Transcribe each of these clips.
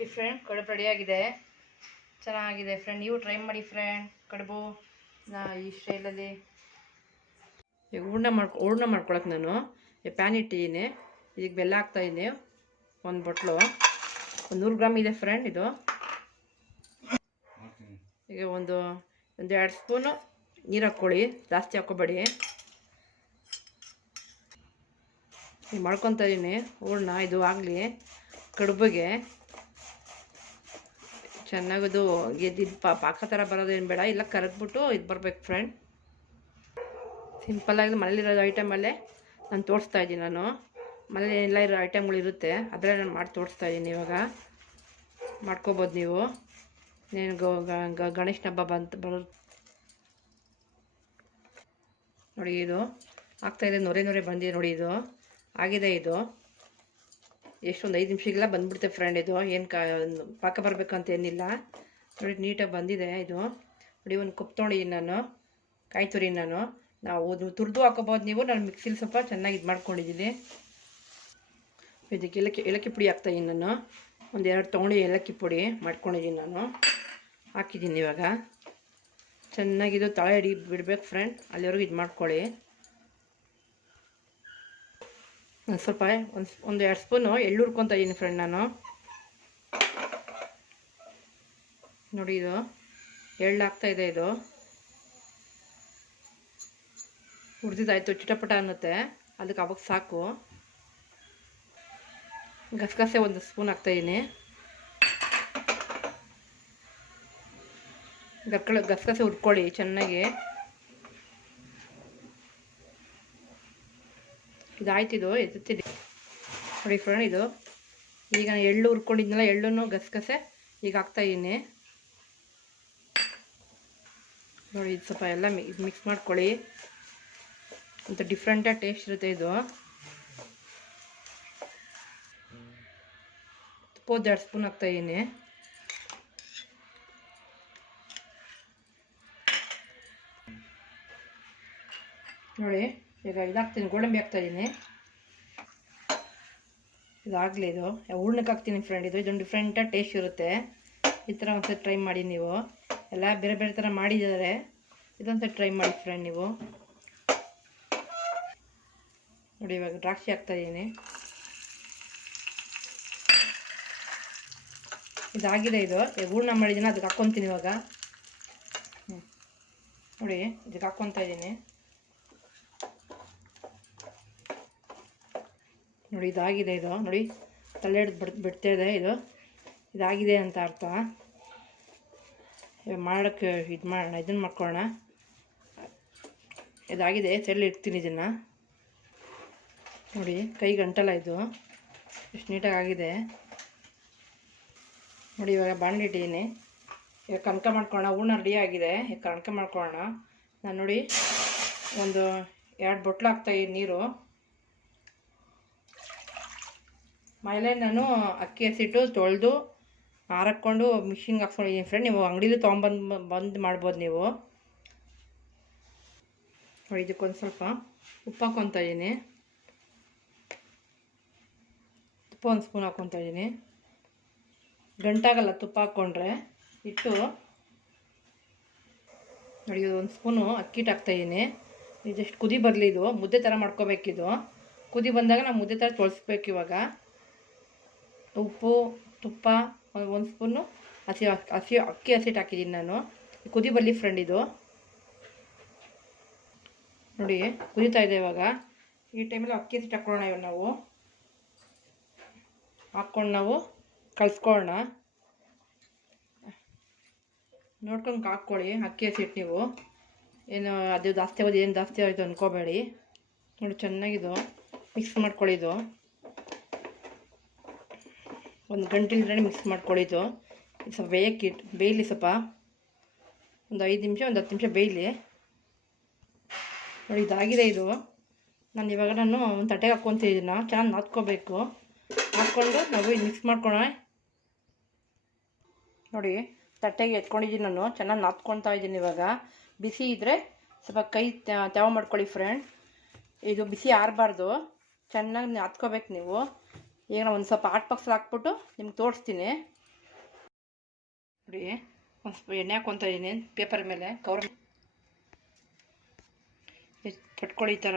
ನೋಡಿ ಫ್ರೆಂಡ್ ಕಡುಬು ರೆಡಿಯಾಗಿದೆ ಚೆನ್ನಾಗಿದೆ ಫ್ರೆಂಡ್ ನೀವು ಟ್ರೈ ಮಾಡಿ ಫ್ರೆಂಡ್ ಕಡುಬು, ನಾ ಈ ಸ್ಟೈಲಲ್ಲಿ ಈಗ ಹೂರ್ಣ ಮಾಡ್ಕೊ, ಹೂರ್ಣ ಮಾಡ್ಕೊಳಕ್ಕೆ ನಾನು. ಪ್ಯಾನ್ ಇಟ್ಟಿದ್ದೀನಿ. ಈಗ ಬೆಲ್ಲ ಹಾಕ್ತಾಯಿದ್ದೀನಿ ಒಂದು ಬಟ್ಲು ಒಂದು ನೂರು ಗ್ರಾಮ್ ಇದೆ ಫ್ರೆಂಡ್ ಇದು. ಈಗ ಒಂದು ಒಂದು ಎರಡು ಸ್ಪೂನು ನೀರು ಹಾಕ್ಕೊಳ್ಳಿ. ಜಾಸ್ತಿ ಹಾಕ್ಕೊಬೇಡಿ. ಮಾಡ್ಕೊತಾ ಇದ್ದೀನಿ ಹೂರ್ಣ ಇದು ಆಗಲಿ. ಕಡುಬಿಗೆ. ಚೆನ್ನಾಗದು ಎದ್ದಿದ್ದು ಪಾಕ ಥರ ಬರೋದೇನು ಬೇಡ. ಇಲ್ಲ ಕರಗ್ಬಿಟ್ಟು ಇದು ಬರ್ಬೇಕು ಫ್ರೆಂಡ್ ಸಿಂಪಲ್ಲಾಗಿ ಮನೇಲಿರೋದು ಐಟಮಲ್ಲೇ ನಾನು ತೋರಿಸ್ತಾ ಇದ್ದೀನಿ ನಾನು. ಮನೇಲಿ ಎಲ್ಲ ಇರೋ ಐಟಮ್ಗಳಿರುತ್ತೆ ಅದರಲ್ಲೇ ನಾನು ಮಾಡಿ ತೋರಿಸ್ತಾ ಇದ್ದೀನಿ ಇವಾಗ. ಮಾಡ್ಕೋಬೋದು ನೀವು. ನೀನು ಗಣೇಶನ ಹಬ್ಬ ಬಂತು ಬರೋ ನೋಡಿ ಇದು. ಆಗ್ತಾಯಿದೆ ನೊರೆ ನೊರೆ ಬಂದಿದೆ ನೋಡಿ ಇದು. ಆಗಿದೆ ಇದು. ಎಷ್ಟೊಂದು ಐದು ನಿಮಿಷಗೆಲ್ಲ ಬಂದ್ಬಿಡುತ್ತೆ ಫ್ರೆಂಡ್ ಇದು. ಏನು ಕಾ ಪಾಕ ಬರಬೇಕಂತ ಏನಿಲ್ಲ ನೋಡಿ, ನೀಟಾಗಿ ಬಂದಿದೆ ಇದು. ನೋಡಿ, ಒಂದು ಕಪ್ ತೊಗೊಂಡಿದ್ದೀನಿ ನಾನು. ಕಾಯಿ ತುರಿ ನಾನು. ನಾವು ತುರಿದು ಹಾಕೋಬೋದು ನೀವು. ನಾನು ಮಿಕ್ಸಿಲಿ ಸ್ವಲ್ಪ ಚೆನ್ನಾಗಿ ಇದು ಮಾಡ್ಕೊಂಡಿದ್ದೀನಿ ಇದಕ್ಕೆ ಏಲಕ್ಕಿ ಏಲಕ್ಕಿ ಪುಡಿ ಹಾಕ್ತಾಯಿದ್ದೀನಿ ನಾನು. ಒಂದು ಎರಡು ತೊಗೊಂಡು ಏಲಕ್ಕಿ ಪುಡಿ ಮಾಡ್ಕೊಂಡಿದ್ದೀನಿ ನಾನು. ಹಾಕಿದ್ದೀನಿ ಇವಾಗ. ಚೆನ್ನಾಗಿದು ತಳೆ ಹಿಡಿ ಬಿಡ್ಬೇಕು ಫ್ರೆಂಡ್ ಅಲ್ಲಿವರೆಗೂ ಇದು ಮಾಡ್ಕೊಳ್ಳಿ. ಒಂದು ಸ್ವಲ್ಪ ಒಂದು ಒಂದು ಎರಡು ಸ್ಪೂನು ಎಳ್ಳು ಹುರ್ಕೊತಾ ಇದ್ದೀನಿ ಫ್ರೆಂಡ್ ನಾನು. ನೋಡಿ ಇದು, ಎಳ್ಳು ಹಾಕ್ತಾ ಇದೆ ಇದು. ಹುರಿದಿದ್ದಾಯ್ತು ಚಿಟಪಟ ಅನ್ನುತ್ತೆ. ಅದಕ್ಕೆ ಅವಾಗ ಸಾಕು. ಗಸಗಸೆ ಒಂದು ಸ್ಪೂನ್ ಹಾಕ್ತಾಯಿದ್ದೀನಿ ಗಕ್ಕಳ ಗಸಗಸೆ ಹುರ್ಕೊಳ್ಳಿ ಚೆನ್ನಾಗಿ. ಇದಾಯ್ತಿದು ಎತ್ತಿದೆ ನೋಡಿ ಫ್ರೆಂಡ್ ಇದು. ಈಗ ನಾನು ಎಳ್ಳು ಹುರ್ಕೊಂಡಿದ್ನಲ್ಲ, ಎಳ್ಳನ್ನು ಗಸಗಸೆ ಈಗ ಹಾಕ್ತಾಯಿದ್ದೀನಿ ನೋಡಿ ಇದು ಸ್ವಲ್ಪ ಎಲ್ಲ ಇದು ಮಿಕ್ಸ್ ಮಾಡ್ಕೊಳ್ಳಿ. ಅಂತ ಡಿಫ್ರೆಂಟಾಗಿ ಟೇಸ್ಟ್ ಇರುತ್ತೆ ಇದು. ತುಪ್ಪ ಒಂದು ಎರಡು ಸ್ಪೂನ್ ಹಾಕ್ತಾಯಿದ್ದೀನಿ ನೋಡಿ. ಈಗ ಇದಾಗ್ತೀನಿ ಗೋಡಂಬಿ ಹಾಕ್ತಾಯಿದ್ದೀನಿ ಇದಾಗಲಿ ಇದು. ಹೂರ್ಣಕ್ಕೆ ಹಾಕ್ತೀನಿ ಫ್ರೆಂಡ್ ಇದು ಇದೊಂದು ಡಿಫ್ರೆಂಟಾಗಿ ಟೇಸ್ಟ್ ಇರುತ್ತೆ. ಈ ಥರ ಒಂದ್ಸರಿ ಟ್ರೈ ಮಾಡಿ ನೀವು. ಎಲ್ಲ ಬೇರೆ ಬೇರೆ ಥರ ಮಾಡಿದ್ದಾರೆ. ಇದೊಂದ್ಸರಿ ಟ್ರೈ ಮಾಡಿ ಫ್ರೆಂಡ್ ನೀವು. ನೋಡಿ, ಇವಾಗ ದ್ರಾಕ್ಷಿ ಹಾಕ್ತಾಯಿದ್ದೀನಿ ಇದಾಗಿದೆ ಇದು. ಹೂರ್ಣ ಮಾಡಿದ್ದೀನಿ ಅದಕ್ಕೆ ಹಾಕ್ಕೊತೀನಿ ಇವಾಗ. ನೋಡಿ, ಇದಕ್ಕೆ ಹಾಕ್ಕೊತಾ ಇದ್ದೀನಿ ನೋಡಿ, ಇದಾಗಿದೆ ಇದು. ನೋಡಿ, ತಲೆ ಹಿಡ್ದು ಬಿಡ್ ಬಿಡ್ತಾ ಇದೆ. ಇದು ಇದಾಗಿದೆ ಅಂತ ಅರ್ಥ. ಮಾಡೋಕ್ಕೆ ಇದು ಮಾಡೋಣ ಇದನ್ನು ಮಾಡ್ಕೊಳ್ಳೋಣ. ಇದಾಗಿದೆ ಸೆಲ್ ಇಡ್ತೀನಿ ಇದನ್ನು. ನೋಡಿ, ಕೈ ಗಂಟಲ ಇದು. ಎಷ್ಟು ನೀಟಾಗಿ ಆಗಿದೆ. ನೋಡಿ, ಇವಾಗ ಬಾಂಡ್ ಇಟ್ಟಿದ್ದೀನಿ ಇವಾಗ ಕನಕ ಮಾಡ್ಕೊಳ್ಳೋಣ, ಹೂರ್ಣ ರೆಡಿ ಆಗಿದೆ. ಈಗ ಕನಕ ಮಾಡ್ಕೊಳ್ಳೋಣ. ನಾನು ನೋಡಿ, ಒಂದು ಎರಡು ಬೊಟ್ಲು ಹಾಕ್ತಾಯಿದ್ದೀನಿ ನೀರು. ಮೇಲೆ ನಾನು ಅಕ್ಕಿ ಹಸಿಟ್ಟು, ತೊಳೆದು ಹಾರಕ್ಕೊಂಡು ಮಿಷಿನ್ಗೆ ಹಾಕ್ಸ್ಕೊಂಡಿದ್ದೀನಿ ಫ್ರೆಂಡ್ ನೀವು ಅಂಗಡಿಲಿ ತೊಗೊಂಬಂದು ಬಂದು ಮಾಡ್ಬೋದು ನೀವು. ನೋಡಿ, ಇದಕ್ಕೊಂದು ಸ್ವಲ್ಪ ಉಪ್ಪು ಹಾಕ್ಕೊತಾ ಇದ್ದೀನಿ ತುಪ್ಪ ಒಂದು ಸ್ಪೂನ್ ಹಾಕ್ಕೊತಾ ಇದ್ದೀನಿ ಗಂಟಾಗಲ್ಲ ತುಪ್ಪ ಹಾಕ್ಕೊಂಡ್ರೆ. ಇಟ್ಟು, ನೋಡಿ ಒಂದು ಸ್ಪೂನು ಅಕ್ಕಿಟ್ಟು ಹಾಕ್ತಾಯಿದ್ದೀನಿ ಇದೆಷ್ಟು ಕುದಿ ಬರಲಿ ಇದು. ಮುದ್ದೆ ಥರ ಮಾಡ್ಕೋಬೇಕಿದು. ಕುದಿ ಬಂದಾಗ ನಾವು ಮುದ್ದೆ ಥರ ತೊಳ್ಸ್ಬೇಕು ಇವಾಗ. ಉಪ್ಪು ತುಪ್ಪ, ಒಂದು ಒಂದು ಸ್ಪೂನು ಹಸಿ ಹಸಿ ಅಕ್ಕಿ ಹಸಿಟ್ಟು ಹಾಕಿದ್ದೀನಿ ನಾನು. ಕುದಿ ಬರಲಿ ಫ್ರೆಂಡ್ ಇದು. ನೋಡಿ, ಕುದೀತಾ ಇದೆ ಇವಾಗ. ಈ ಟೈಮಲ್ಲಿ ಅಕ್ಕಿ ಹಸಿಟ್ಟು ಹಾಕ್ಕೊಳ್ಳೋಣ ಇವಾಗ ನಾವು. ಹಾಕ್ಕೊಂಡು ನಾವು ಕಲಿಸ್ಕೊಳ್ಳೋಣ. ನೋಡ್ಕೊಂಡು ಹಾಕ್ಕೊಳ್ಳಿ, ಅಕ್ಕಿ ಹಸಿಟ್ಟು ನೀವು. ಏನು, ಅದು ಜಾಸ್ತಿ ಆಗೋದು, ಏನು ಜಾಸ್ತಿ ಆಯಿತು ಅಂದ್ಕೋಬೇಡಿ ನೋಡಿ, ಚೆನ್ನಾಗಿದು. ಮಿಕ್ಸ್ ಮಾಡ್ಕೊಳ್ಳಿ ಇದು. ಒಂದು ಗಂಟೆಲಿದ್ರೆ ಮಿಕ್ಸ್ ಮಾಡ್ಕೊಳ್ಳಿದ್ದು ಸ್ವಲ್ಪ ಬೇಯಕ್ಕೆ ಇಟ್ಟು ಬೇಯಲಿ ಸ್ವಲ್ಪ. ಒಂದು ಐದು ನಿಮಿಷ, ಒಂದು ಹತ್ತು ನಿಮಿಷ ಬೇಯಲಿ. ನೋಡಿ, ಇದಾಗಿದೆ ಇದು. ನಾನು ಇವಾಗ ನಾನು ಒಂದು ತಟ್ಟೆಗೆ ಹಾಕ್ಕೊತಿದ್ದೀನಿ ಚೆನ್ನಾಗಿ ನಾದ್ಕೋಬೇಕು. ಹಾಕ್ಕೊಂಡು ನಾವು ಇದು ಮಿಕ್ಸ್ ಮಾಡ್ಕೊಳ್ಳೋಣ ನೋಡಿ, ತಟ್ಟೆಗೆ ಎತ್ಕೊಂಡಿದ್ದೀನಿ ನಾನು. ಚೆನ್ನಾಗಿ ನಾದ್ಕೊಳ್ತಾ ಇದ್ದೀನಿ ಇವಾಗ. ಬಿಸಿ ಇದ್ದರೆ ಸ್ವಲ್ಪ ಕೈ ತ್ಯಾವ ಮಾಡ್ಕೊಳ್ಳಿ ಫ್ರೆಂಡ್ ಇದು ಬಿಸಿ ಆರಬಾರ್ದು. ಚೆನ್ನಾಗಿ ನಾದ್ಕೋಬೇಕು ನೀವು. ಈಗ ನಾನು ಒಂದು ಸ್ವಲ್ಪ ಆಟ್ ಬಾಕ್ಸಲ್ಲಿ ಹಾಕ್ಬಿಟ್ಟು ನಿಮ್ಗೆ ತೋರಿಸ್ತೀನಿ. ನೋಡಿ, ಒಂದು ಸ್ವಲ್ಪ ಎಣ್ಣೆ ಹಾಕ್ಕೊತಾ ಇದ್ದೀನಿ ಪೇಪರ್ ಮೇಲೆ ಕವರ್ ತಟ್ಕೊಳ್ಳಿ ಈ ಥರ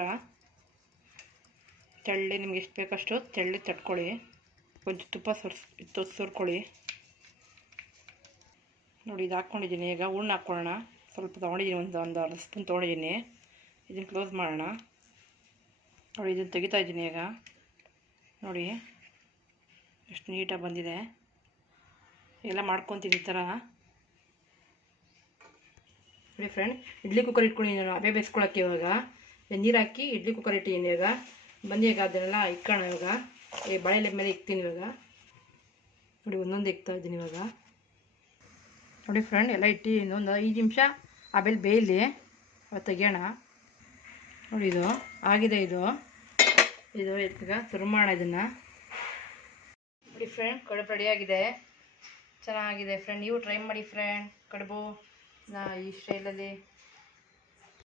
ತೆಳ್ಳಿ ನಿಮ್ಗೆ ಎಷ್ಟು ಬೇಕಷ್ಟು ತೆಳ್ಳಿ ತಟ್ಕೊಳ್ಳಿ. ಕೊಂಚ ತುಪ್ಪ ಸುರ್ಸ್ ಸುರ್ಕೊಳ್ಳಿ. ನೋಡಿ, ಇದು ಹಾಕ್ಕೊಂಡಿದ್ದೀನಿ ಈಗ ಹೂರ್ಣ ಹಾಕ್ಕೊಳ್ಳೋಣ ಸ್ವಲ್ಪ ತೊಗೊಂಡಿದ್ದೀನಿ ಒಂದು ಒಂದು ಅರ್ಧ ಸ್ಪೂನ್ ತೊಗೊಂಡಿದ್ದೀನಿ ಇದನ್ನು ಕ್ಲೋಸ್ ಮಾಡೋಣ. ನೋಡಿ ಇದನ್ನು ತೆಗಿತಾ ಇದ್ದೀನಿ ಈಗ. ನೋಡಿ ಎಷ್ಟು ನೀಟಾಗಿ ಬಂದಿದೆ. ಎಲ್ಲ ಮಾಡ್ಕೊತೀನಿ ಈ ಥರ. ನೋಡಿ ಫ್ರೆಂಡ್ ಇಡ್ಲಿ ಕುಕ್ಕರ್ ಇಟ್ಕೊಂಡಿದ್ದೀನಿ ನಾನು, ಅವೇ ಬೇಯಿಸ್ಕೊಳಕ್ಕೆ ಇವಾಗ. ನೀರು ಹಾಕಿ ಇಡ್ಲಿ ಕುಕ್ಕರ್ ಇಟ್ಟಿದ್ದೀನಿ ಇವಾಗ. ಬಂದಿ ಈಗ ಅದನ್ನೆಲ್ಲ ಇಕ್ಕೋಣ ಇವಾಗ. ಈ ಬಾಳೆಲೆ ಮೇಲೆ ಇಕ್ತೀನಿ ಇವಾಗ. ನೋಡಿ ಒಂದೊಂದು ಇಕ್ತಾ ಇದ್ದೀನಿ ಇವಾಗ. ನೋಡಿ ಫ್ರೆಂಡ್ ಎಲ್ಲ ಇಟ್ಟು ಇನ್ನೊಂದು ಐದು ನಿಮಿಷ ಆಮೇಲೆ ಬೇಯಲಿ. ಅವಾಗ ತೆಗಿಯೋಣ. ನೋಡಿ ಇದು, ಆಗಿದೆ ಇದು. ಇದು ಈಗ ಶುರು ಮಾಡೋಣ ಇದನ್ನು. ನೋಡಿ ಫ್ರೆಂಡ್ ಕಡುಬು ರೆಡಿಯಾಗಿದೆ ಚೆನ್ನಾಗಿದೆ ಫ್ರೆಂಡ್ ನೀವು ಟ್ರೈ ಮಾಡಿ ಫ್ರೆಂಡ್ ಕಡುಬು ನಾ ಈ ಸ್ಟೈಲಲ್ಲಿ